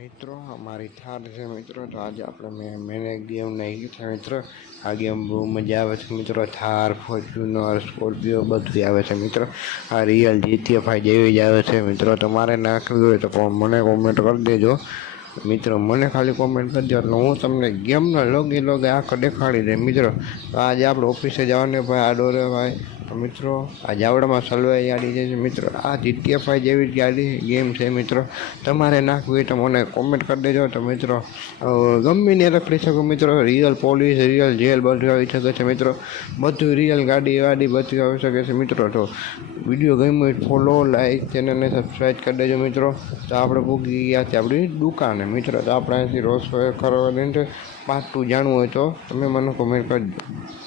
મિત્રો અમારી થાર છે મિત્રો. તો આજે આપણે મેં એક ગેમ નહીં છે મિત્રો. આ ગેમ બહુ મજા આવે છે મિત્રો. થાર, ફોર્ચ્યુનર, સ્કોર્પિયો બધું આવે છે મિત્રો. આ રિયલ જીટીએફઆઈ જેવી જ આવે છે મિત્રો. તમારે નાખવી હોય તો મને કોમેન્ટ કરી દેજો મિત્રો. મને ખાલી કોમેન્ટ કરી દો એટલે હું તમને ગેમનો લોગે આખો દેખાડી દે મિત્રો. તો આજે આપણે ઓફિસે જવાનું ભાઈ આ ડોરે ભાઈ. તો મિત્રો આ જાવડામાં સલવાઈ ગાડી છે મિત્રો. આ જીટીએફઆઈ જેવી ગાડી ગેમ છે મિત્રો. તમારે નાખવી હોય તો મને કોમેન્ટ કરી દેજો. તો મિત્રો ગમે ને રખડી શકો મિત્રો. રિયલ પોલીસ, રિયલ જેલ બધું આવી શકે છે મિત્રો. બધું રિયલ ગાડી વાડી બધું આવી શકે છે મિત્રો. તો વિડીયો ગમ્યો હોય ફોલો, લાઈક, ચેનલને સબસ્ક્રાઈબ કરી દેજો મિત્રો. તો આપણે ભૂગી ગયા છે આપણી દુકાને મિત્રો. તો આપણે અહીંથી રોજ કરવા દઈને પાર્ટ 2 જાણવું હોય તો તમે મને કોમેન્ટ કરજો.